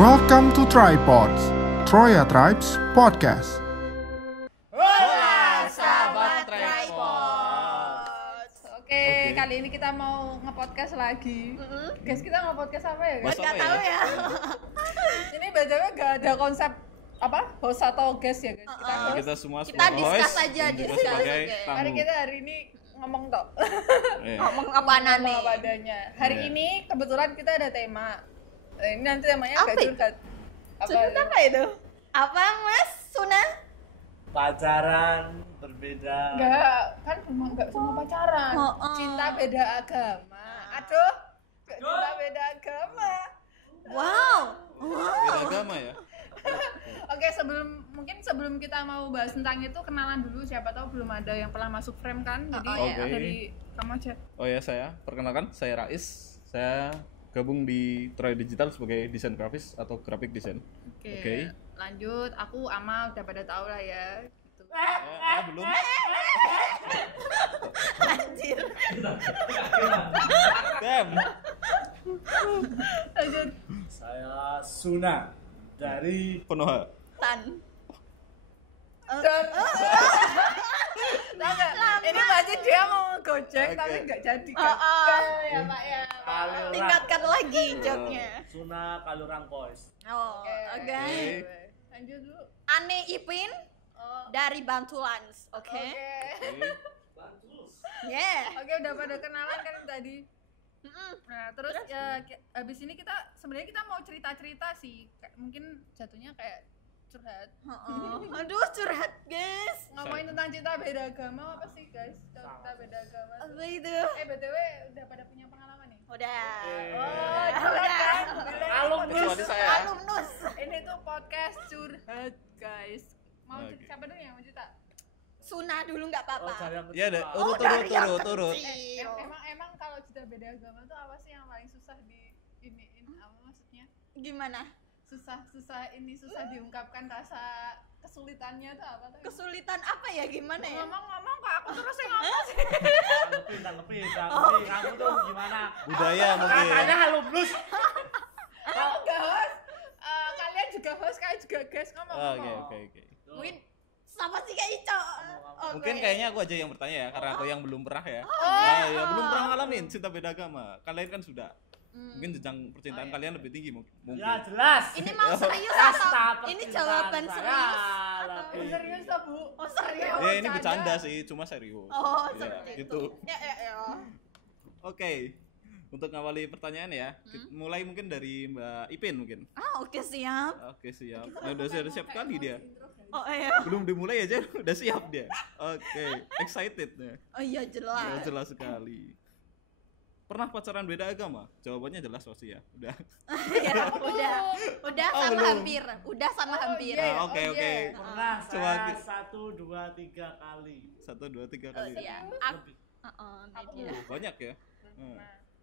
Welcome to Tripods, Troya Tribes Podcast. Hola sahabat Tripod. Oke, kali ini kita mau nge-podcast lagi. Guys, kita nge-podcast apa ya guys? Nggak tahu ya. Ini btw gak ada konsep apa host atau guest ya guys. Kita semua Kita discuss host, aja, dan juga discuss, sebagai oke. tamu. Mari kita hari ini ngomong tok. Ngomong apa nih? Apa adanya. Hari Iya. ini kebetulan kita ada tema. Ini nanti temanya Apa agak itu? curhat. Curhat apa itu? Apa Mas Suna? Pacaran berbeda. Enggak semua pacaran. Oh. Cinta beda agama. Aduh, cinta beda agama. Wow. Beda agama ya. Oke, sebelum kita mau bahas tentang itu, kenalan dulu, siapa tahu belum ada yang pernah masuk frame kan. Jadi Oke. dari kamu aja. Oh ya, saya perkenalkan, saya Rais. Saya gabung di Troy Digital sebagai desain grafis atau graphic design. Oke. Lanjut, aku Amal, udah pada tahu lah ya gitu. Belum. Anjir. Damn. Lanjut. Saya Suna dari Konoha. Tan. Dan ini pasti dia mau ngegojek tapi Oke. nggak jadi Oh, kan. oh. Ya Pak ya. Kalurang. Tingkatkan lagi joke-nya. Suna Kalurang Boys. Oh, oke. Oke. Lanjut dulu. Ane Ipin Oh, dari Bantulans, oke? Oke. Yeah. Oke, udah pada kenalan kan tadi. Nah, terus ya habis ini sebenarnya kita mau cerita-cerita sih. Mungkin jatuhnya kayak curhat. Aduh, curhat, guys. Ngomongin tentang cinta beda agama apa sih, guys? Kalau cinta beda agama. Apa itu? BTW udah pada punya pengalaman nih? Udah. Oh, udah. kan? Kecuali saya. Alumnus. Ini tuh podcast curhat, guys. Mau Oke. siapa dulu yang mau cerita? Suna dulu nggak Oh, apa-apa. dari yang Ya, kedua. dari yang turut. kecil. Emang kalau cinta beda agama tuh apa sih yang paling susah di ini apa maksudnya? Gimana? Susah diungkapkan rasa kesulitannya tuh apa tuh? Kesulitan apa ya? Gimana ya? Ngomong kok aku terus yang ngomong sih. Tanggepin. Kamu tuh gimana? Budaya mungkin. Katanya alumnus. Aku enggak host. Kalian juga host, kalian juga guest ngomong. Oke. Win, sama sih kayak Ico. Mungkin kayaknya aku aja yang bertanya ya, karena aku yang belum pernah ya. Ya belum pernah ngalamin cinta beda agama. Kalian kan sudah. Mungkin jenjang percintaan kalian lebih tinggi mungkin. Ya jelas. Ini mau serius Pesta atau ini percintaan jawaban saya serius? lebih- Serius lah, Bu. Oh, serius. Ya ini bercanda sih, cuma serius. Oh, Ya, seperti gitu. itu. Ya. Oke. Untuk ngawali pertanyaan ya, mulai mungkin dari Mbak Ipin mungkin. Oke, siap. Oke, siap. Nah, udah siap kali dia. Oh iya. Belum dimulai aja udah siap dia. Oke, excited ya. Oh iya, jelas. Jelas sekali. Pernah pacaran beda agama? Jawabannya jelas pasti ya. Udah. Ya, udah Oh, sama belum. hampir. Udah sama hampir. iya. Oke. Pernah Coba saya ki- 1, 2, 3 kali. 1, 2, 3 Oh kali. iya. Lebih. Media. Banyak ya. Nah,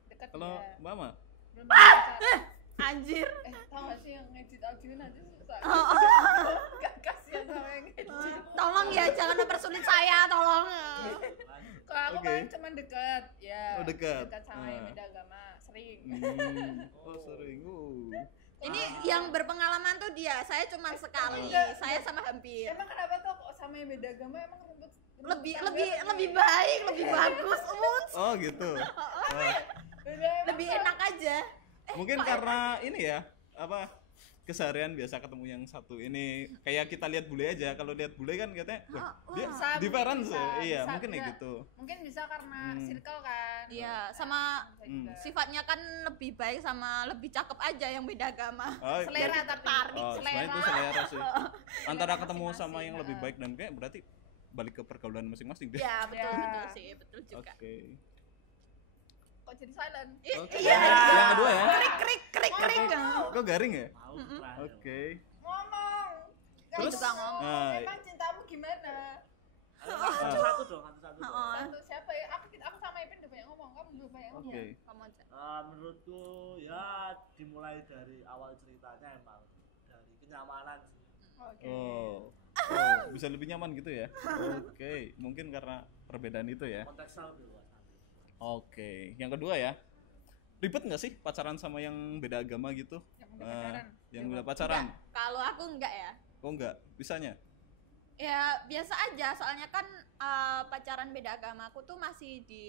dekat Kalau dia. Mbak Ma? Belum pacaran. Anjir. Tau gak sih yang ngedit audio nanti susah. Oh. Gak kasihan sama yang ngedit. Tolong ya, jangan mempersulit saya, tolong. Kalau aku Oke. paling cuman dekat, ya. Oh, dekat. sama yang Ah. beda agama, sering. Oh, sering. Ini yang berpengalaman tuh dia, saya cuma sekali. Enggak. Saya sama hampir. Emang kenapa tuh kok sama yang beda agama emang Lebih baik, lebih bagus, Uns. Oh, gitu. Oh, Lebih enak aja. mungkin karena ini ya, apa? Keseharian biasa ketemu yang satu ini kayak kita lihat bule aja. Kalau lihat bule kan katanya wah, dia Bisa, difference bisa, ya. Iya, bisa, mungkin kayak bisa. gitu. Mungkin bisa karena circle kan. Iya, sama Bisa juga. sifatnya kan lebih baik sama lebih cakep aja yang beda agama. Oh, Selera berarti- tapi Oh, sebenarnya itu selera sih. Antara ketemu sama masing-masing, yang lebih baik dan kayak berarti balik ke pergaulan masing-masing deh. Ya, betul Ya. betul sih, betul juga. Oke. Kok jadi silent? Oke. Iya. Yang kedua ya. Krik. Kok garing ya? Mau terakhir. Oke. Ngomong. Kan Terus? juga ngomong. Nah, Emang cintamu gimana? Satu dong. Oh, Satu siapa ya? Aku sama Ipin udah banyak ngomong, kamu belum banyak ngomong. Oke. kamu aja. Menurutku ya dimulai dari awal ceritanya emang dari kenyamanan sih. Oke. Oh. Bisa lebih nyaman gitu ya. Oke, mungkin karena perbedaan itu ya. Konteksnya lebih luas. Oke. Yang kedua ya. ribet nggak sih pacaran sama yang beda agama gitu? Yang udah pacaran. Yang udah pacaran? Enggak, kalau aku enggak ya. Oh enggak, bisanya? Ya biasa aja, soalnya kan pacaran beda agama aku tuh masih di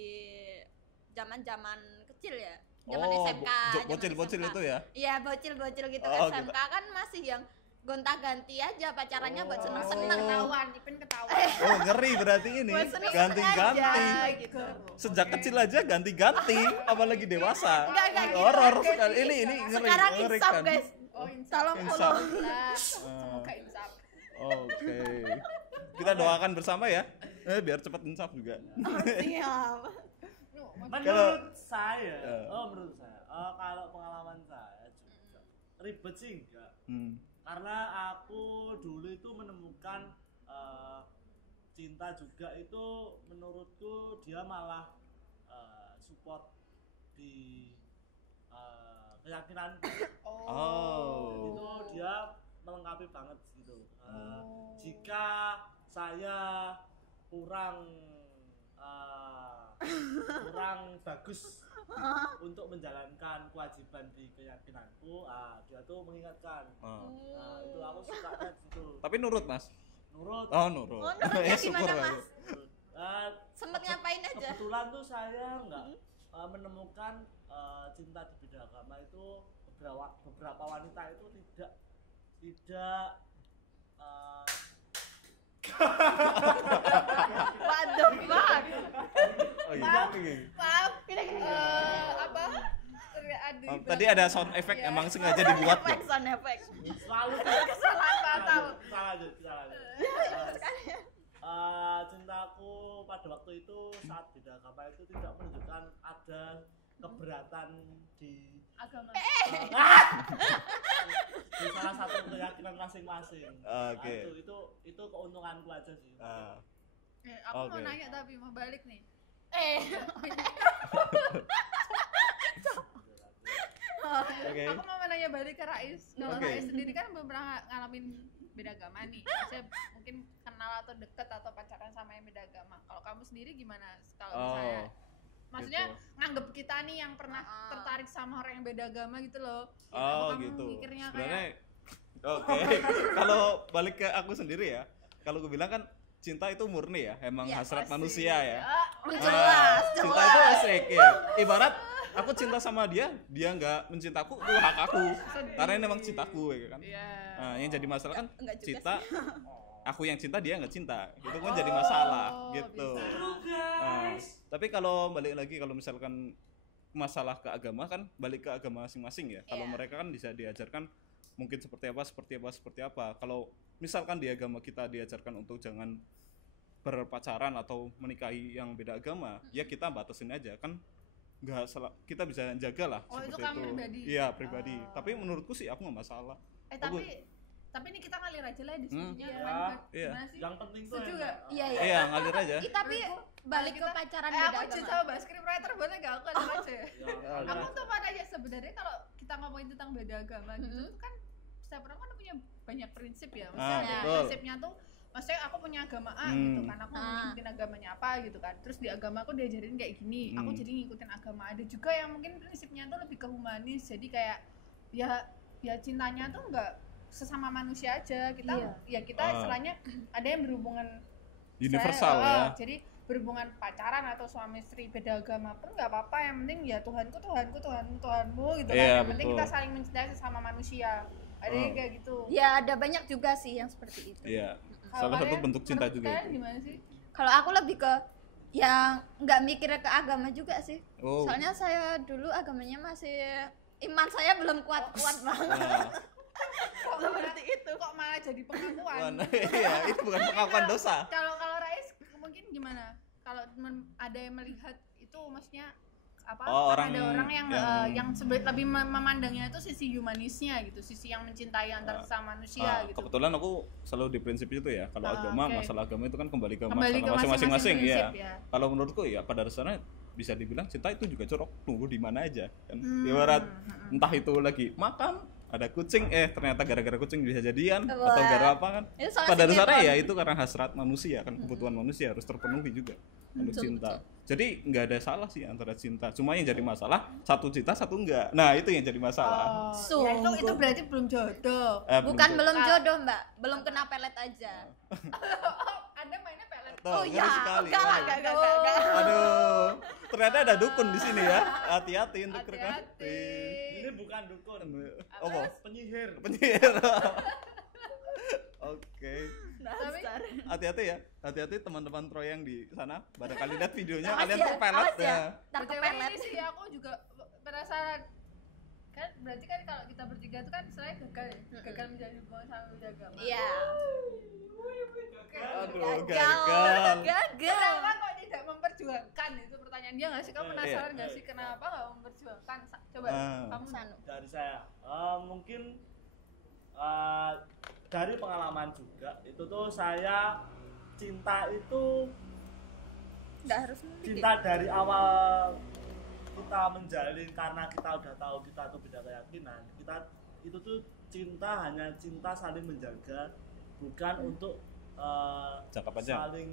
zaman-zaman kecil ya. Zaman SMK, zaman bocil-bocil SMK. itu ya? Iya, bocil-bocil gitu. Oh, SMK kan masih yang gonta-ganti aja pacarannya buat seneng-seneng. Ketahuan, Ipin ketahuan. Oh ngeri berarti ini, Buat seneng-seneng ganti-ganti. aja, gitu. Sejak kecil aja ganti-ganti, apalagi dewasa. Enggak gitu. Horor sekali. Ini ngeri, Sekarang insaf mengerikan. guys. Oh, insaf. Tolong Insaf. follow. Semoga insaf. Oke. Kita doakan bersama ya. Biar cepat insaf juga. Siap. Menurut saya, kalau pengalaman saya juga ribet sih enggak. Karena aku dulu itu menemukan cinta juga itu menurutku dia malah support di keyakinan. Oh. Itu dia melengkapi banget gitu. Jika saya kurang bagus untuk menjalankan kewajiban di keyakinanku, dia tuh mengingatkan. Itu aku sukanya gitu. Tapi nurut mas? Nurut. Oh nurut. Oh, nurutnya Syukur gimana, lah. Mas? Sempet ngapain aja? Kebetulan tuh saya nggak menemukan cinta di beda agama itu beberapa wanita itu tidak What the fuck? Oh iya. Maaf, apa? Tadi ada sound effect emang sengaja dibuat Efek, ya. sound effect. selalu Kesalahan fatal. salah aja. Cintaku pada waktu itu saat beda agama itu tidak menunjukkan ada keberatan di Agama. di salah satu keyakinan masing-masing. Oke. Itu keuntunganku aja sih. Aku mau Oke. nanya tapi mau balik nih. Oke. Aku mau nanya balik ke Rais. Kalau Oke. Rais sendiri kan belum pernah ngalamin beda agama nih. Maksudnya mungkin kenal atau deket atau pacaran sama yang beda agama. Kalau kamu sendiri gimana? Kalau misalnya maksudnya nganggep kita nih yang pernah tertarik sama orang yang beda agama gitu loh. Oh Kamu gitu. mikirnya Sebenarnya kayak oke. Kalau balik ke aku sendiri ya, kalau gue bilang kan cinta itu murni ya, emang Ya, hasrat pasti. manusia ya. Jelas, Cinta itu asik ya. Ibarat aku cinta sama dia nggak mencintaku, itu hak aku. Karena ini emang cintaku ya kan. Iya. Nah, yang jadi masalah kan Enggak juga cinta aku yang cinta dia nggak cinta. Itu kan jadi masalah gitu. Nah, tapi kalau balik lagi kalau misalkan masalah ke agama kan balik ke agama masing-masing ya. Kalau Iya. mereka kan bisa diajarkan mungkin seperti apa. Kalau misalkan di agama kita diajarkan untuk jangan berpacaran atau menikahi yang beda agama, ya kita batasin aja kan. Kita bisa jaga lah Oh, itu seperti kamu pribadi? Iya pribadi. Tapi menurutku sih aku nggak masalah. Tapi ini kita ngalir aja lah diskusinya. Iya. Kan? Iya. Gimana sih? Yang penting tuh Setuju enak. nggak? Iya. Iya ngalir aja. Tapi balik ke pacaran beda aku agama. sama Mbak scriptwriter boleh gak aku ngalir aja? Ya, Aku tuh mau nanya sebenarnya kalau kita ngomongin tentang beda agama gitu tuh kan setiap orang kan punya banyak prinsip ya. Maksudnya betul. prinsipnya tuh maksudnya aku punya agama A gitu kan, aku ngikutin agamanya apa gitu kan. Terus di agama aku diajarin kayak gini, aku jadi ngikutin agama. Ada juga yang mungkin prinsipnya tuh lebih ke humanis. Jadi kayak ya cintanya tuh enggak sesama manusia aja. Kita kita istilahnya ada yang berhubungan Universal ya. Jadi berhubungan pacaran atau suami istri beda agama pun nggak apa-apa, yang penting ya Tuhanmu gitu kan. Iya, Yang penting betul. kita saling mencintai sesama manusia. Ada yang kayak gitu. Ya ada banyak juga sih yang seperti itu. Iya. Kalau Salah satu kalian, bentuk cinta menurut juga kalian itu. gimana sih? Kalau aku lebih ke yang nggak mikir ke agama juga sih. Oh. Soalnya saya dulu agamanya masih iman saya belum kuat-kuat banget. Nah, Seperti itu kok malah jadi pengakuan. iya, itu bukan pengakuan dosa. Kalau Rais mungkin gimana? Kalau ada yang melihat itu maksudnya apa? Oh, kan ada orang yang lebih memandangnya itu sisi humanisnya gitu, sisi yang mencintai antar sesama manusia gitu. Kebetulan aku selalu di prinsip itu ya. Kalau agama, oke. masalah agama itu kan kembali ke Kembali ke masalah masing-masing ya. prinsip ya. Kalau menurutku ya pada dasarnya bisa dibilang cinta itu juga jorok, tunggu di mana aja kan. Ibarat entah itu lagi makan ada kucing, ternyata gara-gara kucing bisa jadian Wah. atau gara apa kan? Itu soal Pada dasarnya sinetron. ya itu karena hasrat manusia kan, kebutuhan manusia harus terpenuhi juga untuk Betul, cinta. Jadi nggak ada salah sih antara cinta. Cuma yang jadi masalah satu cinta satu enggak. Nah itu yang jadi masalah. Oh, ya itu berarti belum jodoh. Bukan belum belum jodoh, Mbak. Belum kena pelet aja. Anda mainnya pelet. Tuh, Oh ngeri iya, sekali. enggak lah, enggak. Aduh, ternyata ada dukun di sini ya. Hati-hati untuk Hati-hati. Ini bukan dukun, Apa? penyihir. Penyihir. Oke. Dasar. Hati-hati ya. Hati-hati teman-teman Troy yang di sana. Barangkali lihat videonya Awas kalian ya, terpelet awas ya. ya. Ntar BTW kepelet. ini sih aku juga penasaran. Kan berarti kan kalau kita bertiga itu kan istilahnya gagal ya. Gagal menjadi hubungan sama beda agama. Iya. Aduh, Gagal. Kenapa kok tidak memperjuangkan? Itu pertanyaan dia nggak sih? Kamu Iya. penasaran nggak sih kenapa nggak memperjuangkan? Coba kamu Sanu. Dari saya mungkin dari pengalaman juga itu tuh saya cinta itu Enggak harus milih. cinta dari awal kita menjalin karena kita udah tahu kita tuh beda keyakinan, kita itu tuh cinta hanya cinta saling menjaga, bukan untuk Jangka panjang. saling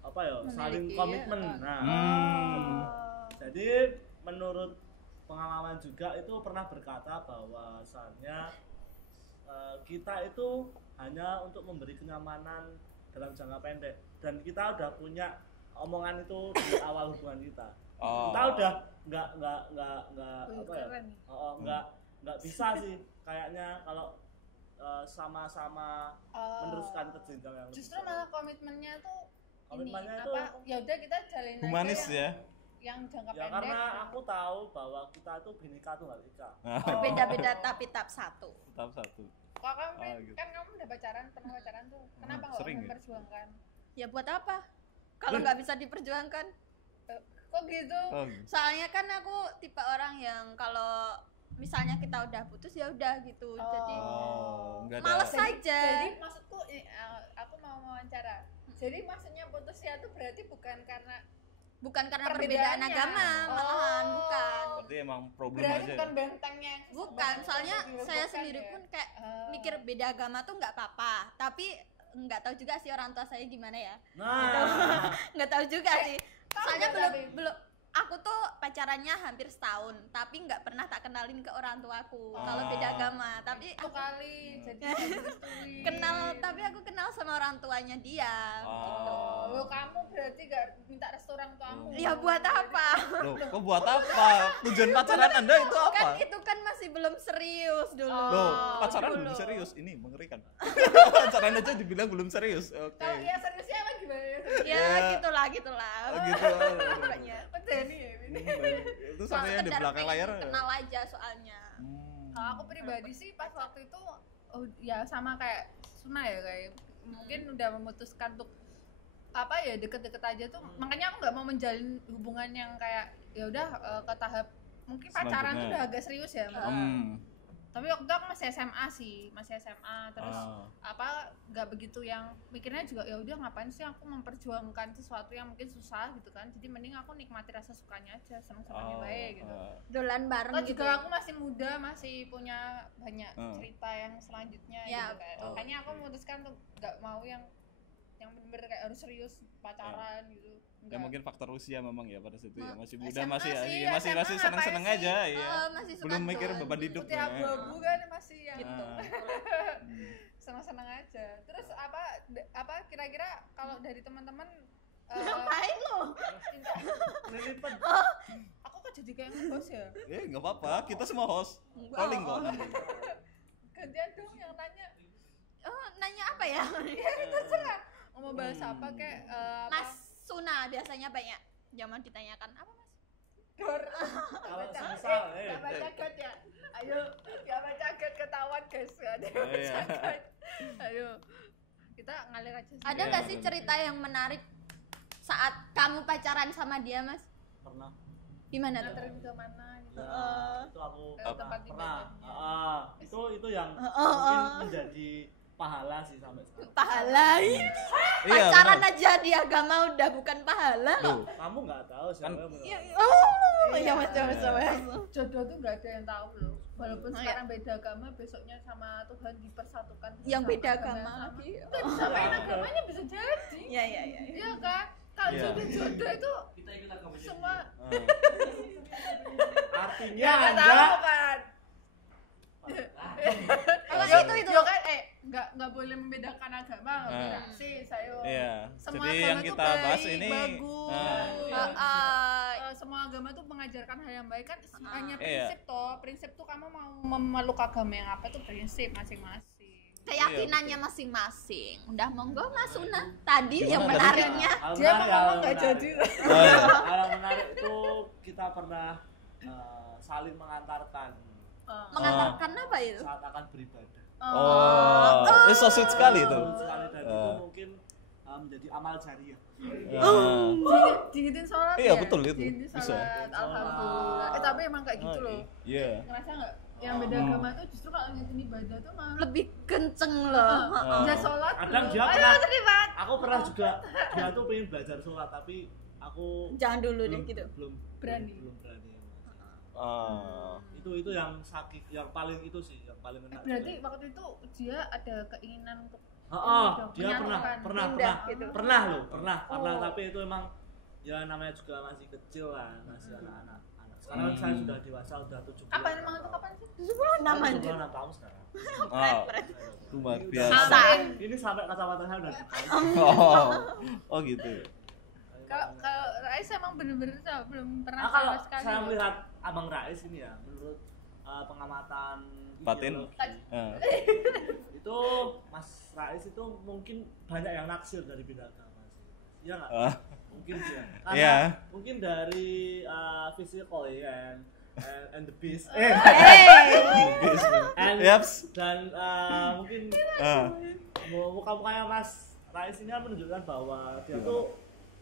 apa ya, Memiliki, saling komitmen. ya. Nah, jadi menurut pengalaman juga itu pernah berkata bahwasannya kita itu hanya untuk memberi kenyamanan dalam jangka pendek, dan kita udah punya omongan itu di awal hubungan kita. Oh. Kita udah nggak apa ya, keren. nggak bisa sih kayaknya kalau sama-sama meneruskan ke jenjang yang lebih Justru jauh. malah komitmennya tuh Komitmennya ini itu apa? Ya udah kita jalin Humanis aja ya. yang jangka ya pendek. karena aku tahu bahwa kita itu Bhinneka Tunggal Ika. Berbeda-beda tapi tahap satu. Tahap satu. Kalau kamu gitu. kan kamu udah pacaran, pernah pacaran tuh. Kenapa nggak sering ya? memperjuangkan? Ya buat apa? Kalau nggak bisa diperjuangkan. Kok gitu? Oh, Soalnya kan aku tipe orang yang kalau misalnya kita udah putus ya udah gitu. Jadi enggak ada. males aja. Jadi maksudku aku mau wawancara. Jadi maksudnya putusnya tuh berarti bukan karena bukan karena perbedaannya. perbedaan agama, malahan bukan. Berarti emang problem berarti aja. bukan Ya? bentengnya yang Bukan, soalnya Bukan saya ya? sendiri pun kayak Oh. mikir beda agama tuh nggak apa-apa. Tapi nggak tahu juga sih orang tua saya gimana ya. Nah, Nggak tahu juga sih. Soalnya nggak belum aku tuh pacarannya hampir setahun, tapi nggak pernah tak kenalin ke orang tuaku kalau beda agama. Tapi Satu aku kali jadi direstui. tapi aku kenal sama orang tuanya dia. Gitu. Lo kamu berarti gak minta restu orang tuamu? Ya buat apa? Loh, kok buat apa? Tujuan pacaran Anda itu apa? Kan itu kan masih belum serius dulu. Loh, pacaran belum serius. Ini mengerikan. Pacaran aja dibilang belum serius. Oke. Kalau ya seriusnya emang gimana ya? Ya gitulah. Oh, gitu. Pokoknya. Pedeni ya ini. Itu sama yang di Sekedar belakang pengen layar. kenal aja soalnya. Kalau aku pribadi sih pas waktu itu ya sama kayak Suna ya, kayak mungkin udah memutuskan untuk apa ya deket-deket aja tuh, makanya aku nggak mau menjalin hubungan yang kayak ya udah ke tahap mungkin pacaran tuh Selanjutnya. udah agak serius ya. Tapi waktu itu aku masih SMA terus apa nggak begitu yang mikirnya juga ya udah ngapain sih aku memperjuangkan sesuatu yang mungkin susah gitu kan, jadi mending aku nikmati rasa sukanya aja, seneng-senengnya baik gitu. Dolan bareng Atau gitu. juga aku masih muda, masih punya banyak cerita yang selanjutnya Ya, gitu kan. Makanya aku memutuskan untuk nggak mau yang bener-bener kayak harus serius pacaran gitu. Ya mungkin faktor usia memang ya pada situ ya, masih muda, SMA masih sih, masih SMA seneng-seneng ngapain aja sih? ya. Masih suka Belum mikir doang. beban hidup. Putih abu-abu kan masih yang Gitu. senang-senang aja. Terus apa kira-kira kalau dari teman-teman Ngapain lo? Lilipan. aku kok jadi kayak nge-host ya? Nggak apa-apa, kita semua host. Enggak. Calling kok nanti. Gantian dong yang nanya. Nanya apa ya? Ya itu terserah. Mau bahas apa kayak Mas Suna biasanya banyak jangan ditanyakan apa Mas? Dor. Kalau semisal, Gak baca gat ya. Ayo, gak baca gat ketahuan guys. Gak ada Oh, iya. baca gat. Ayo. Kita ngalir aja sih. Ada nggak sih cerita yang menarik saat kamu pacaran sama dia Mas? pernah. Gimana tuh? Nganterin ke mana gitu. Ya, itu aku tempat pernah. ibadahnya. Itu yang mungkin menjadi pahala sih sampai sekarang. Pahala ini. Iya, Pacaran benar. aja di agama udah bukan pahala loh. Loh, Kamu nggak tahu siapa yang Ya, menolak. oh, ya Iya, Jodoh tuh nggak ada yang tahu loh. Walaupun sekarang beda agama, besoknya sama Tuhan dipersatukan. Yang sama beda agama yang sama. lagi. Kan disamain agamanya bisa jadi. Iya. Iya kan? Kalau Iya. jodoh itu Kita ikut agama semua Artinya ya nggak Anda tahu kan. Itu. Yo kan nggak boleh membedakan agama, nggak boleh rasis, ayo. Iya. Semua Jadi agama yang tuh kita bahas baik, ini bagus. Semua agama tuh mengajarkan hal yang baik kan hanya prinsip toh. Prinsip tuh kamu mau memeluk agama yang apa tuh prinsip masing-masing. Keyakinannya masing-masing. Udah monggo Mas Una. Tadi Gimana yang tadi? menariknya Dia mau ngomong nggak jadi. Hal yang menarik itu kita pernah saling mengantarkan mengantarkan apa itu? saat akan beribadah. Oh, so sweet sekali itu. Sekali dan itu mungkin menjadi amal jariah. Diingetin sholat Iya, ya? betul itu. Diingetin Bisa. sholat, alhamdulillah. Tapi emang kayak gitu loh. Iya. Ngerasa nggak? Yang beda agama tuh justru kalau ngingetin ibadah tuh mah Lebih kenceng loh. udah sholat Kadang belum? dia Ayo pernah- terlibat. Aku pernah juga dia tuh pengen belajar sholat tapi aku Jangan dulu deh gitu. belum Berani. belum berani. Ah. Itu yang sakit, yang paling itu sih, yang paling menarik. Berarti waktu itu dia ada keinginan untuk Dia menyatukan, pindah gitu. pernah karena Oh. tapi itu emang ya namanya juga masih kecil lah, masih anak-anak. Sekarang saya sudah dewasa, udah 70. Kapan emang itu kapan sih? 76 tahun sekarang. Oh, luar biasa. Sama. Ini sampai kacamata saya udah dipakai. Oh gitu. Kalau Rais emang bener-bener belum pernah Kalau sama sekali. saya melihat Abang Rais ini ya, menurut pengamatan Batin. ideologi, itu Mas Rais itu mungkin banyak yang naksir dari beda agama sih. Iya nggak? Mungkin dia. Karena Iya. mungkin dari physical ya and the beast. And Yaps. dan mungkin muka-mukanya Mas Rais ini kan menunjukkan bahwa dia tuh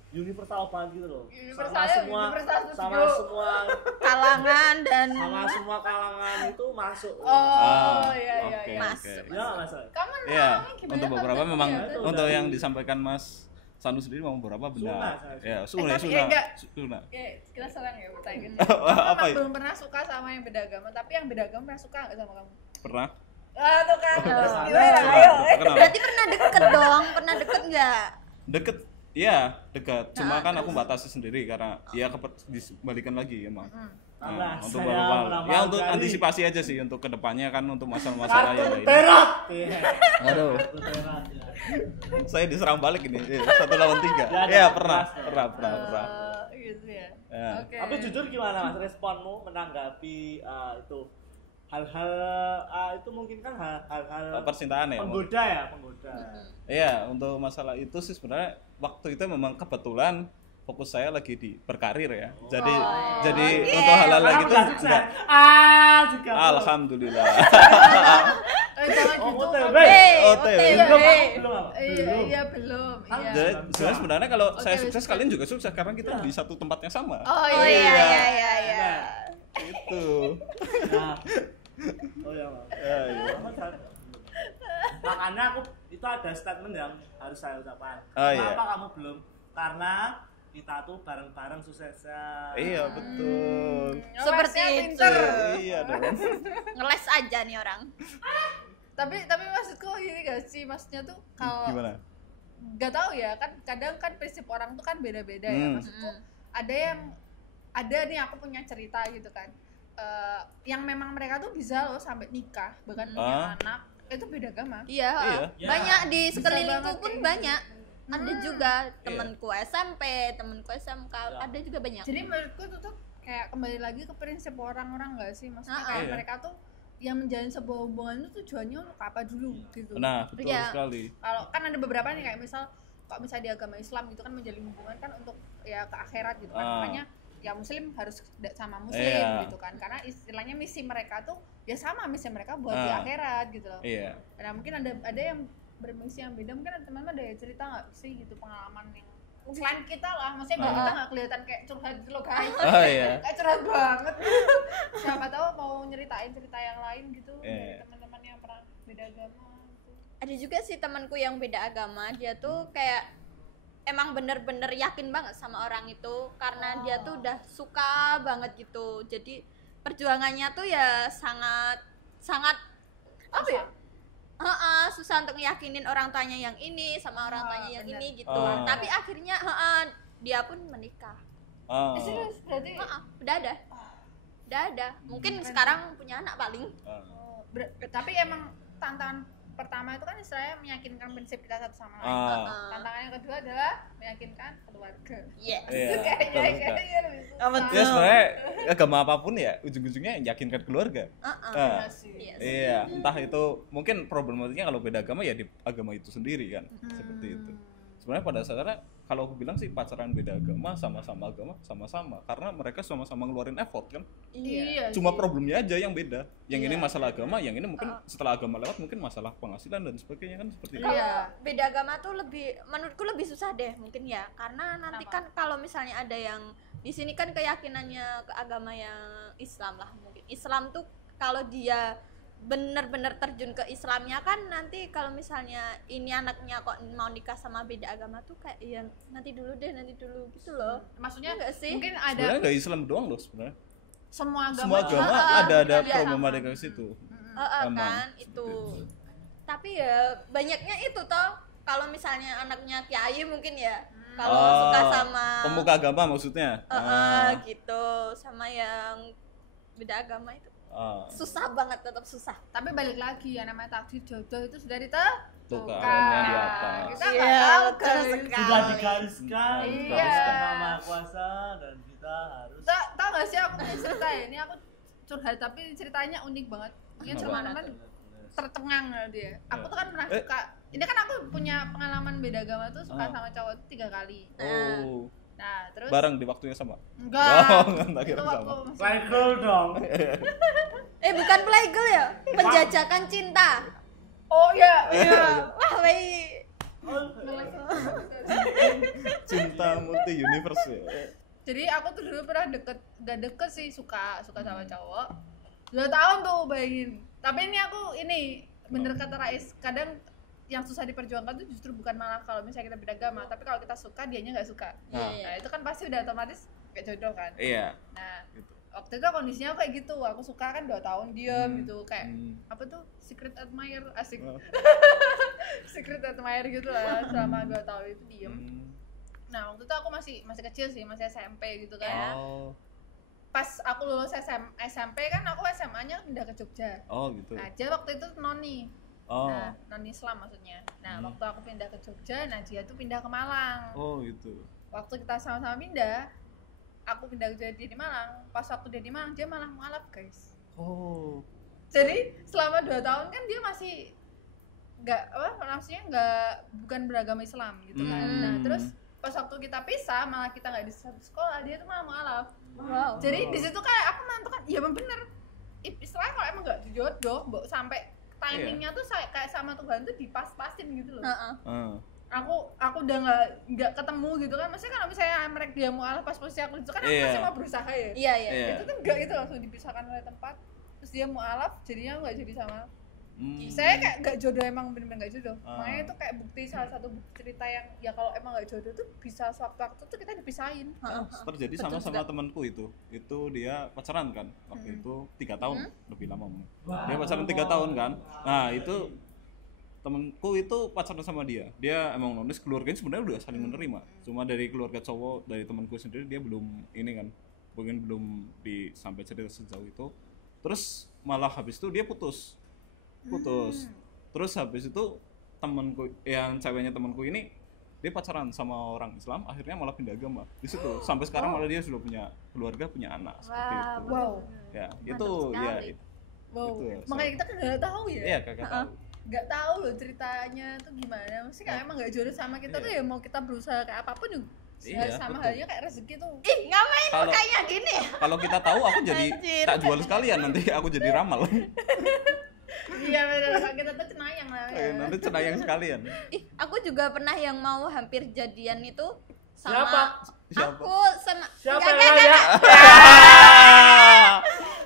universal banget gitu loh. Sama semua Kalangan dan sama semua kalangan itu masuk. Iya. Masuk. Ya nggak Mas Rais? Kamu Iya, namanya gimana? untuk beberapa Kan memang ya, itu untuk dari- yang disampaikan Mas Sanu sendiri memang beberapa benar. Sunnah, Ya, tapi sunnah. enggak. Sunnah. Kita serang ya bertanya. Apa Kamu itu? belum pernah suka sama yang beda agama, tapi yang beda agama pernah suka nggak sama kamu? Pernah? Tuh kan. Terus Pernah. gimana? Pernah. Ayo. Kenapa? Berarti pernah deket dong, pernah deket nggak? Deket. Iya, dekat. Cuma kan aku batasi sendiri karena ya dibalikan lagi emang. Karena Untuk saya beberapa meramal ya untuk dari antisipasi aja sih untuk kedepannya kan untuk masalah-masalah yang kartu lain. perak. Aduh, Kartu perak ya. saya diserang balik ini. 1 lawan 3. Ya, Iya, ya, pernah. pernah. Gitu ya. Ya. Oke. Tapi jujur gimana Mas responmu menanggapi itu hal-hal itu mungkin kan hal-hal Percintaan ya. penggoda ya, penggoda. Iya, untuk masalah itu sih sebenarnya waktu itu memang kebetulan fokus saya lagi di berkarir ya. Jadi untuk hal-hal Kamu gitu nggak sukses? enggak. Juga. Alhamdulillah. Jangan Oh, gitu. OTW. OTW. Belum, belum apa? Iya belum. Kan Iya. Jadi sebenarnya kalau Oke, saya sukses sukses. kalian juga sukses karena kita di satu tempat yang sama. Oh Oh iya. iya. Itu. Nah. Oh ya, Mas. Ya, iya. Makanya aku itu ada statement yang harus saya ucapkan. Oh, iya. Kenapa kamu belum? Karena kita tuh bareng-bareng suksesnya. Iya, betul. Seperti Ngelesnya itu. pinter. Iya dong. Ngeles aja nih orang. Tapi maksudku gini gak sih, maksudnya tuh kalau Gimana? nggak tahu ya kan kadang kan prinsip orang tuh kan beda-beda ya maksudku. Ada nih aku punya cerita gitu kan. Yang memang mereka tuh bisa loh sampai nikah bahkan punya anak itu beda agama. Iya. Iya. Banyak di Bisa sekelilingku banget pun kayak banyak. Ada juga Iya. temanku SMP, temanku SMK, ada juga banyak. Jadi menurutku itu tuh kayak kembali lagi ke prinsip orang-orang nggak sih, maksudnya kayak Iya. mereka tuh yang menjalin sebuah hubungan itu tujuannya untuk apa dulu gitu. Nah, betul Iya. sekali. Kalau kan ada beberapa nih kayak misal kok misalnya di agama Islam gitu kan menjalin hubungan kan untuk ya ke akhirat gitu kan. Makanya ya muslim harus sama muslim Iya. gitu kan. Karena istilahnya misi mereka tuh ya sama misi mereka buat di akhirat gitu loh. Iya. Nah, mungkin ada yang bermisi yang beda. Mungkin ada teman-teman ada yang cerita nggak sih gitu pengalaman yang selain kita lah, maksudnya biar kita nggak kelihatan kayak curhat gitu loh guys. Oh iya. Kayak curhat banget. Siapa tahu mau nyeritain cerita yang lain gitu dari teman-teman yang pernah beda agama gitu. Ada juga sih temanku yang beda agama, dia tuh kayak emang bener-bener yakin banget sama orang itu karena dia tuh udah suka banget gitu. Jadi perjuangannya tuh ya sangat apa ya? Susah untuk ngeyakinin orang tuanya yang ini sama orang tuanya yang ini gitu. Tapi akhirnya dia pun menikah. Serius berarti Udah ada. Mungkin sekarang punya anak paling. tapi emang tantangan pertama itu kan istilahnya meyakinkan prinsip kita satu sama lain. Tantangan yang kedua adalah meyakinkan keluarga. Yes. Itu kayaknya lebih susah. Ya sebenarnya agama apapun ya ujung-ujungnya yakinkan keluarga. Iya sih. Yes. Iya, entah itu mungkin problematiknya kalau beda agama ya di agama itu sendiri kan, seperti itu. Sebenarnya pada dasarnya kalau aku bilang sih pacaran beda agama sama-sama agama sama-sama karena mereka sama-sama ngeluarin effort kan. Iya. Cuma sih. problemnya aja yang beda. Yang ini masalah agama, yang ini mungkin setelah agama lewat mungkin masalah penghasilan dan sebagainya kan seperti itu. Kalau beda agama tuh menurutku lebih susah deh mungkin ya, karena nanti kan kalau misalnya ada yang di sini kan keyakinannya ke agama yang Islam lah, mungkin Islam tuh kalau dia bener-bener terjun ke Islamnya kan nanti kalau misalnya ini anaknya kok mau nikah sama beda agama tuh kayak ya nanti dulu gitu loh. Maksudnya enggak sih? mungkin ada Sebenarnya nggak Islam doang loh sebenarnya. semua agama Semua agama ada problematika di situ. kan Seperti itu. Tapi ya banyaknya itu toh kalau misalnya anaknya kiai mungkin ya kalau suka sama pemuka agama maksudnya. gitu sama yang beda agama itu susah banget, tetap susah. tapi balik lagi ya namanya takdir jodoh itu sudah ditentukan. Yang di atas. Kita nggak tahu betul guys. sekali. Sudah digariskan Iya. sama Maha Kuasa dan kita harus Tahu nggak sih aku punya cerita ya, ini aku curhat tapi ceritanya unik banget. Ini Apa? teman-teman tercengang dia. Aku tuh kan pernah suka. Ini kan aku punya pengalaman beda agama tuh suka sama cowok tuh 3 kali. Oh. Nah terus Bareng di waktunya sama. enggak. Enggak Itu kira waktu sama. masih playgirl dong. Bukan playgirl ya, penjajakan cinta. Oh iya. Wah baik. Cinta multi universe ya. Jadi aku tuh dulu pernah gak deket sih, suka sama cowok 2 tahun tuh bayangin. Tapi ini bener kata Rais, kadang yang susah diperjuangkan tuh justru bukan malah kalau misalnya kita beda agama, tapi kalau kita suka dianya nggak suka. Nah itu kan pasti udah otomatis kayak jodoh kan. Iya. Nah Gitu. waktu itu kondisinya kayak gitu, aku suka kan 2 tahun diem gitu kayak apa tuh secret admirer asik. Secret admirer gitu lah selama 2 tahun itu diem. Nah waktu itu aku masih kecil sih, masih SMP gitu kan. Pas aku lulus SMP kan aku SMA-nya pindah ke Jogja. Oh gitu. Nah dia waktu itu noni. Nah, non Islam maksudnya. Nah, waktu aku pindah ke Jogja, nah dia tuh pindah ke Malang. Oh gitu. Waktu kita sama-sama pindah, aku pindah ke dia di Malang. Pas waktu dia di Malang, dia malah mualaf, guys. Oh. Jadi selama 2 tahun kan dia masih bukan beragama Islam gitu kan. Nah, terus pas waktu kita pisah, malah kita nggak di satu sekolah, dia tuh malah mualaf. Wow. Jadi di situ kayak aku menentukan, ya bener. Istilahnya kalau emang nggak jodoh, sampai timingnya tuh kayak sama Tuhan tuh dipas-pasin gitu loh. Aku udah nggak ketemu gitu kan. Maksudnya kalau misalnya mereka dia mualaf pas posisi aku itu kan aku masih mau berusaha ya. Iya. Itu kan enggak, itu langsung dipisahkan oleh tempat. Terus dia mualaf jadinya nggak jadi sama. Saya kayak nggak jodoh, emang bener-bener nggak jodoh. Makanya itu kayak salah satu bukti cerita yang ya kalau emang nggak jodoh tuh bisa sewaktu-waktu tuh kita dipisahin. Terjadi sama temanku itu dia pacaran kan waktu itu 3 tahun lebih lama. Dia pacaran 3 tahun kan. Nah itu temanku itu pacaran sama dia emang nonis, keluarganya sebenarnya udah saling menerima, cuma dari keluarga cowok dari temanku sendiri dia belum ini kan, mungkin belum sampai cerita sejauh itu. Terus malah habis itu dia putus. Terus habis itu temanku yang ceweknya temanku ini dia pacaran sama orang Islam, akhirnya malah pindah agama di situ. Sampai sekarang malah dia sudah punya keluarga, punya anak seperti itu. Wow. Ya Mantap itu sekali. ya. Wow. Itu ya, Makanya kita kan nggak tahu ya. Iya kakak tahu. Nggak tahu loh ceritanya tuh gimana. Maksudnya kayak emang nggak jodoh sama kita tuh ya mau kita berusaha kayak apapun juga. Iya, Sama betul. halnya kayak rezeki tuh. Ih, ngapain Kalau- mukanya gini? Kalau kita tahu aku jadi Anjir. tak jual sekalian, nanti aku jadi ramal. Iya benar, kita tuh cenayang lah ya. Nanti cenayang sekalian. Ih, aku juga pernah yang mau hampir jadian itu sama Siapa? Siapa? aku sama Siapa Enggak, yang enggak, nanya?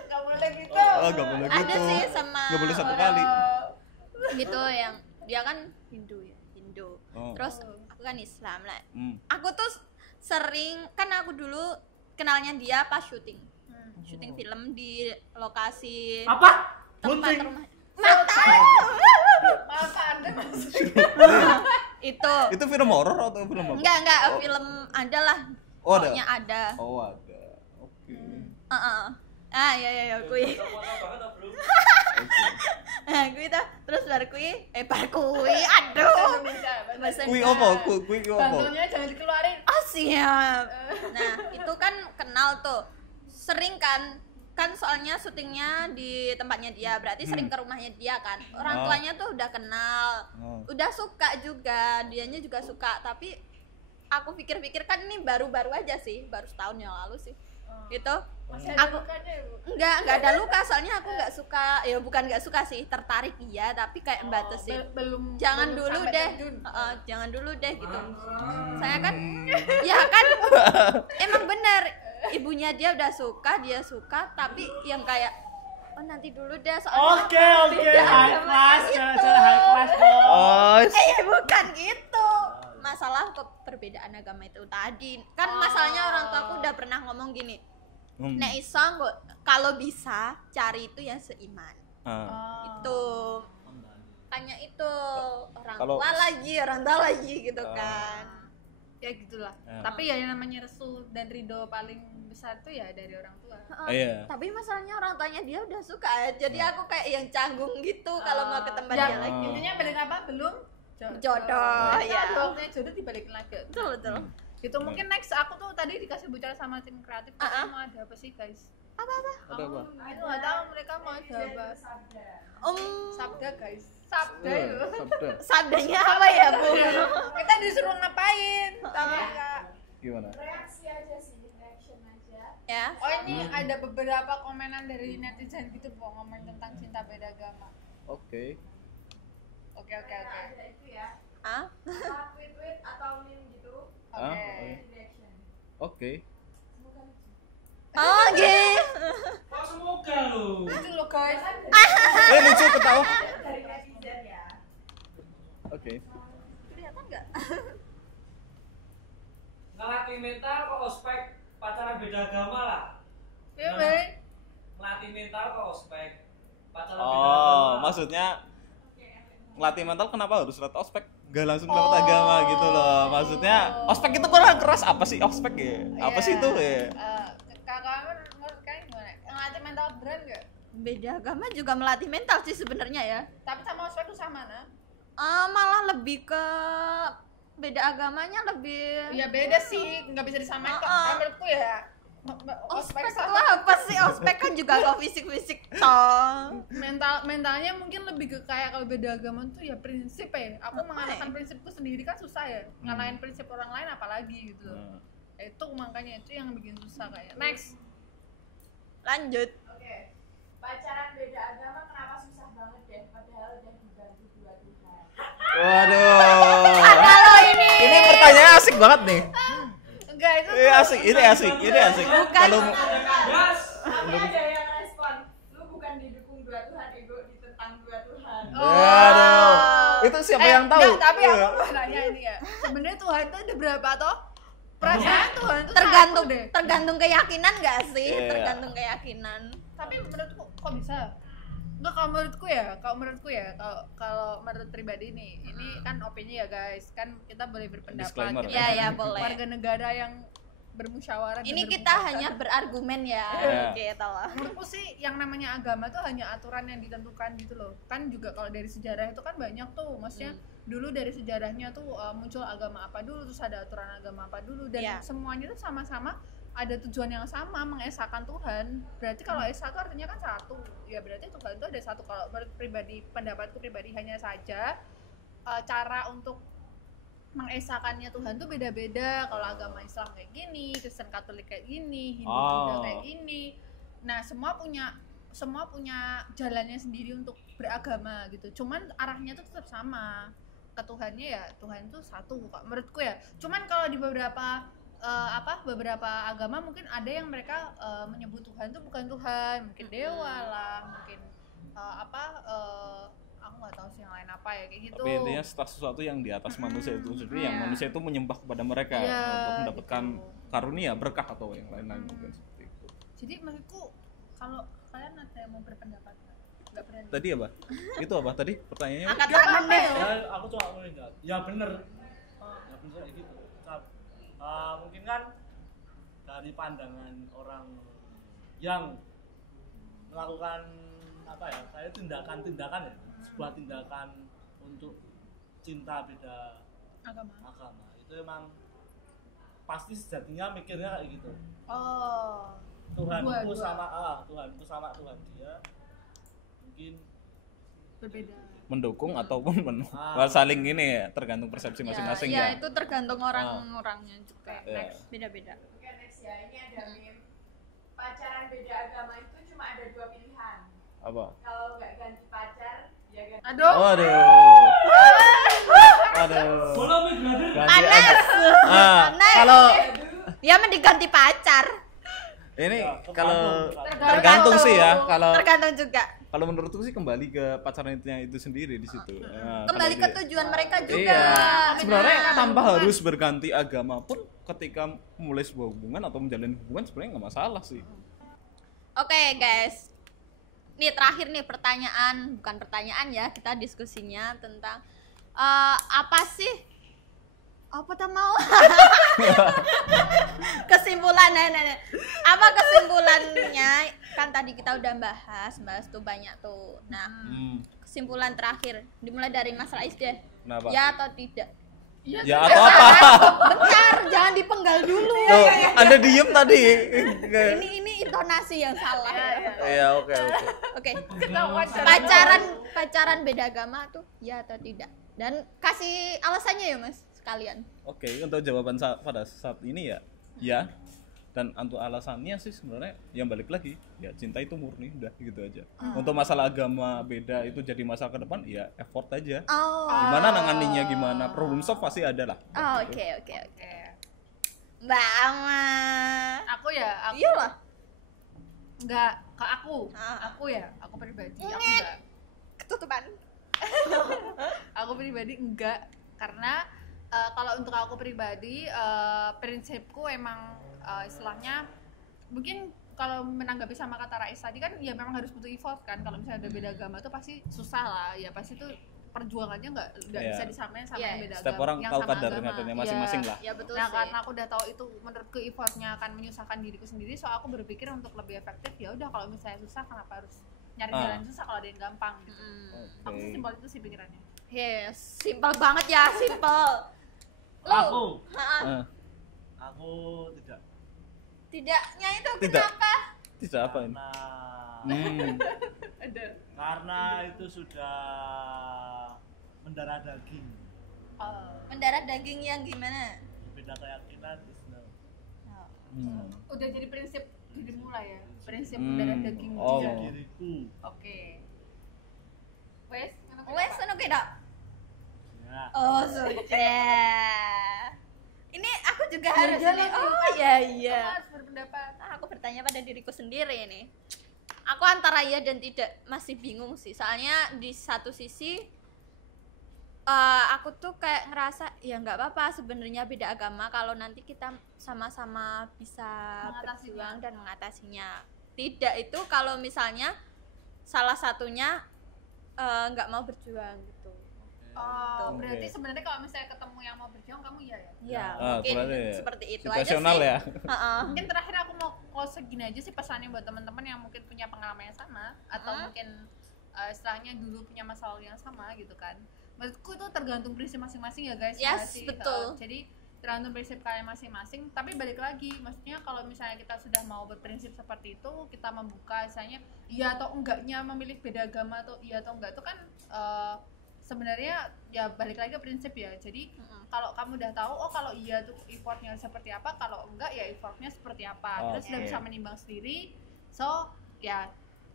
Nggak boleh gitu. Oh, gak boleh gitu. ada sih sama Gak boleh 1 orang kali. gitu yang dia kan Hindu ya, Hindu. Oh. Terus aku kan Islam lah. Hmm. Aku tuh sering, kan aku dulu kenalnya dia pas syuting film di lokasi Apa? tempat Gunting. rumah. Maaf Anda masuk. Itu Itu film horor atau film apa? enggak film ada lah. Oh, ada. Pokoknya ada. Oh, ada. Oke. Ya kui. Kui tuh terus baru kui aduh. Bahasa Kui Indonesia. apa? Kui apa? Bantunya jangan dikeluarin. Oh siap. Nah itu kan kenal tuh, sering kan soalnya syutingnya di tempatnya dia, berarti sering ke rumahnya dia kan. Orang tuanya tuh udah kenal, udah suka juga, dianya juga suka. Tapi aku pikir-pikir kan ini baru-baru aja sih, baru setahun yang lalu sih. Gitu. Masih ada Aku lukanya ya, Bu? enggak ada luka, soalnya aku nggak suka, ya bukan nggak suka sih, tertarik iya, tapi kayak batasin. Belum Jangan belum dulu sampai deh, terjun. jangan dulu deh gitu. Saya kan, ya kan, emang bener ibunya dia udah suka, dia suka, tapi yang kayak oh nanti dulu deh soalnya Oke, apa, oke, beda high agama class, gitu. cewek-cewek high class dong. Oh, Bukan gitu. Masalah perbedaan agama itu tadi. Kan masalahnya orang tua aku udah pernah ngomong gini. Nek iso kalau bisa cari itu yang seiman. Itu hanya itu orang Kalau- tua lagi gitu kan. Ya gitulah. Ya. Tapi ya yang namanya restu dan ridho paling besar tuh ya dari orang tua. Iya. Tapi masalahnya orang tuanya dia udah suka. Jadi aku kayak yang canggung gitu kalau mau ke tempat Ya, dia lagi. intinya balik apa belum Jodoh, ya. ya. Waktunya jodoh dibalikin lagi. Betul. Gitu mungkin next aku tuh tadi dikasih bicara sama tim kreatif katanya mau ada apa sih guys? Ada apa? Aku nggak tahu mereka mau ada apa. Sabda guys. Sabda Eh, yuk. Sabda. Sabdanya apa ya, Bu? Kita disuruh ngapain? Tapi enggak. Gimana? Ya. Oh ini ada beberapa komenan dari netizen gitu Bu ngomong tentang cinta beda agama. Oke. Oke. Ah? Oke. Oh, gitu. Oh, semoga lu. Itu loh guys. Lucu ketawa. Oke. Kelihatan enggak? Ngelatih mental kok ospek pacaran beda agama lah. Iya, Bay. Ngelatih mental kok ospek pacaran beda agama. Oh, maksudnya ngelatih mental kenapa harus lewat ospek? Gak langsung lewat agama gitu loh. Maksudnya ospek itu kurang keras apa sih ospek ya? Apa sih itu ya? Kakak menurut kalian gimana? Ngelatih mental beneran nggak? Beda agama juga melatih mental sih sebenarnya ya. Tapi sama ospek tuh sama nah? Malah lebih ke beda agamanya lebih. Ya beda sih, nggak bisa disamain kok. Karena menurutku ya Ospek itu sama apa sih? Ospek kan juga kok fisik-fisik toh. mentalnya mungkin lebih ke kayak kalau beda agama tuh ya prinsip ya. Aku mengalahkan prinsipku sendiri kan susah ya. Ngalahin prinsip orang lain apalagi gitu loh. Itu makanya itu yang bikin susah kayak. Next. Lanjut. Oke. Pacaran beda agama kenapa susah banget deh padahal udah dibantu dua Tuhan. Waduh. Kalau ini Ini pertanyaan asik banget nih. Enggak itu Ini asik. Bukan. Kalau Yes. Tapi ada yang respon, lu bukan didukung dua Tuhan, ego ditentang dua Tuhan. Waduh. Itu siapa yang tahu? Enggak, tapi aku mau nanya ini ya. Sebenarnya Tuhan tuh ada berapa toh? Perasaan Tuhan tuh tergantung satu deh. tergantung keyakinan nggak sih? Iya. Tergantung keyakinan. Tapi menurutku kok bisa? Enggak, kalau menurutku ya, kalau menurut pribadi nih, ini kan opini ya guys, kan kita boleh berpendapat. Disclaimer. Kita Ya, kan ya, boleh. Warga negara yang bermusyawarah. dan Ini kita bermufakat. hanya berargumen ya. Iya. Oke, tahu lah. Menurutku sih yang namanya agama tuh hanya aturan yang ditentukan gitu loh. Kan juga kalau dari sejarah itu kan banyak tuh, maksudnya dulu dari sejarahnya tuh muncul agama apa dulu, terus ada aturan agama apa dulu, dan Iya. semuanya tuh sama-sama ada tujuan yang sama, mengesahkan Tuhan. Berarti kalau esa itu artinya kan satu. Ya berarti Tuhan itu ada satu. Kalau menurut pribadi, pendapatku pribadi hanya saja cara untuk mengesahkannya Tuhan tuh beda-beda. Kalau agama Islam kayak gini, Kristen Katolik kayak gini, Hindu juga kayak gini. Nah, semua punya jalannya sendiri untuk beragama gitu. Cuman arahnya tuh tetap sama. Ke Tuhannya ya, Tuhan tuh satu kok menurutku ya. Cuman kalau di beberapa agama mungkin ada yang mereka menyebut Tuhan tuh bukan Tuhan, mungkin dewa lah, mungkin aku nggak tahu sih yang lain apa ya kayak gitu. Tapi intinya sesuatu yang di atas manusia itu sendiri, yang Iya. manusia itu menyembah kepada mereka Iya, untuk mendapatkan gitu. karunia, berkah atau yang lain-lain mungkin seperti itu. Jadi maksudku kalau kalian ada yang mau berpendapat nggak berani. Tadi apa? Itu apa tadi pertanyaannya? Angkat tangan deh. Ya, aku cuma mengingat. Ya bener. Ya bener kayak gitu. Mungkin kan dari pandangan orang yang melakukan apa ya? Kayak tindakan ya. Sebuah tindakan untuk cinta beda agama. Itu emang pasti sejatinya mikirnya kayak gitu. Oh. Tuhanku Dua. sama Tuhan dia mungkin Berbeda. Mendukung ataupun Ah. saling ini ya, tergantung persepsi masing-masing ya, ya. itu tergantung orang-orangnya juga. Ya. Beda-beda. Oke, next ya. Ini ada meme. Pacaran beda agama itu cuma ada 2 pilihan. Apa? Kalau nggak ganti pacar, ya ganti. Aduh. Aduh. belum berarti Ganti aja. Panas. Kalau Ya mending ganti pacar. ini Ya, kalau tergantung. tergantung sih ya, kalau Tergantung juga. kalau menurutku sih kembali ke pacaran itu sendiri di situ. Nah, Kembali kalau ke dia- tujuan mereka juga. Iya. Sebenarnya Benar. tanpa harus berganti agama pun ketika mulai sebuah hubungan atau menjalin hubungan sebenarnya nggak masalah sih. Oke guys, nih terakhir nih bukan pertanyaan ya, kita diskusinya tentang apa sih? Apa tuh mau? Kesimpulan, apa kesimpulannya? Kan tadi kita udah bahas tuh banyak tuh. Nah, kesimpulan terakhir dimulai dari Mas Rais deh. Kenapa? Ya atau tidak? Ya atau apa? Bentar, jangan dipenggal dulu. Tuh, Anda diem tadi. Ini intonasi yang salah. Iya, oke. Oke. Ketahuan Pacaran beda agama tuh ya atau tidak? Dan kasih alasannya ya Mas sekalian. Oke, untuk jawaban pada saat ini ya. Dan untuk alasannya sih sebenarnya yang balik lagi, ya cinta itu murni, udah gitu aja. Untuk masalah agama beda itu jadi masalah ke depan, ya effort aja. Oh. Gimana nanganinnya, gimana problem solve pasti ada lah. Oh, oke. Mbak Ama. Aku ya, aku Iyalah. nggak ke aku. Ah. Aku pribadi aku nggak. Ketutupan. Aku pribadi enggak karena kalau untuk aku pribadi prinsipku emang istilahnya mungkin kalau menanggapi sama kata Rais tadi kan ya memang harus butuh effort kan. Kalau misalnya ada beda agama tuh pasti susah lah ya, pasti tuh perjuangannya nggak Iya. bisa disamain sama Iya. yang beda Setiap agama orang yang tahu sama kadar agama. kadarnya Iya. masing-masing lah. Ya betul Nah sih. karena aku udah tahu itu menurutku effortnya akan menyusahkan diriku sendiri, so aku berpikir untuk lebih efektif ya udah kalau misalnya susah kenapa harus nyari jalan susah kalau ada yang gampang gitu. Aku Oke. sesimpel itu sih pikirannya. Yes, simpel banget ya, simpel. Aku Ha-ha. Ah, aku tidak Tidaknya itu Tidak. kenapa? tidak apa ini? karena Ada. karena itu sudah mendarah daging, Mendarat daging yang gimana? beda keyakinan Islam. Udah jadi prinsip dirimu lah ya, prinsip Hmm. darah daging Oh. dia. Diriku Oke. Wes, Wes ono tidak? ya Oh, sudah. Ini aku juga harus Iya, ini. iya, Oh, iya. kamu harus berpendapat. Aku bertanya pada diriku sendiri ini. Aku antara iya dan tidak, masih bingung sih. Soalnya di satu sisi aku tuh kayak ngerasa ya nggak apa-apa sebenarnya beda agama kalau nanti kita sama-sama bisa Mengatasinya. berjuang dan mengatasinya. Tidak itu kalau misalnya salah satunya nggak mau berjuang gitu. Oh, Oke. berarti sebenarnya kalau misalnya ketemu yang mau berjuang kamu iya ya? Ya, Ah, mungkin berarti seperti itu aja situasional sih. ya. Heeh. Mungkin terakhir aku mau close segini aja sih pesannya buat teman-teman yang mungkin punya pengalaman yang sama atau mungkin istilahnya dulu punya masa lalu yang sama gitu kan. Menurutku itu tergantung prinsip masing-masing ya guys. Yes, ya sih? betul. Jadi tergantung prinsip kalian masing-masing. Tapi balik lagi, maksudnya kalau misalnya kita sudah mau berprinsip seperti itu, kita membuka misalnya iya atau enggaknya memilih beda agama atau iya atau enggak itu kan sebenarnya ya balik lagi ke prinsip ya. Jadi kalau kamu udah tahu oh kalau iya tuh effortnya seperti apa, kalau enggak ya effortnya seperti apa. Kita sudah Oke. bisa menimbang sendiri. So ya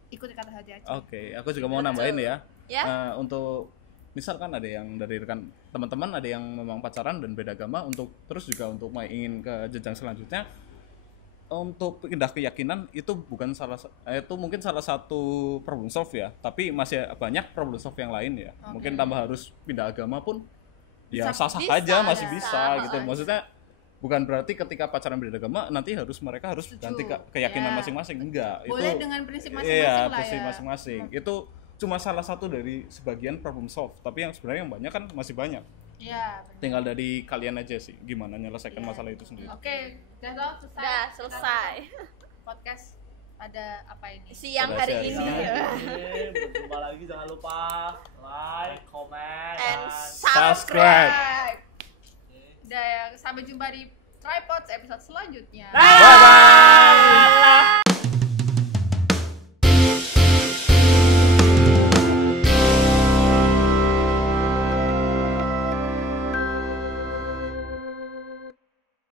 ikuti kata hati aja. Oke, aku juga mau nambahin ya. Ya. Untuk misalkan ada yang dari rekan teman-teman ada yang memang pacaran dan beda agama, untuk terus juga untuk ingin ke jenjang selanjutnya, untuk pindah keyakinan itu bukan itu mungkin salah satu problem solve ya, tapi masih banyak problem solve yang lain ya. Mungkin tambah harus pindah agama pun ya sah-sah aja, masih bisa gitu. Maksudnya bukan berarti ketika pacaran beda agama nanti mereka harus ganti keyakinan masing-masing, enggak. Boleh itu dengan prinsip masing-masing lah prinsip ya. masing-masing. Itu cuma salah satu dari sebagian problem solve, tapi yang sebenarnya yang banyak kan masih banyak. Iya. Tinggal dari kalian aja sih gimana menyelesaikan masalah itu sendiri. Oke, udah selesai. Podcast pada apa ini? Siang Pada hari siang. ini. Berjumpa lagi, jangan lupa like, comment, And dan subscribe. Udah ya, sampai jumpa di Tripods episode selanjutnya. Bye bye.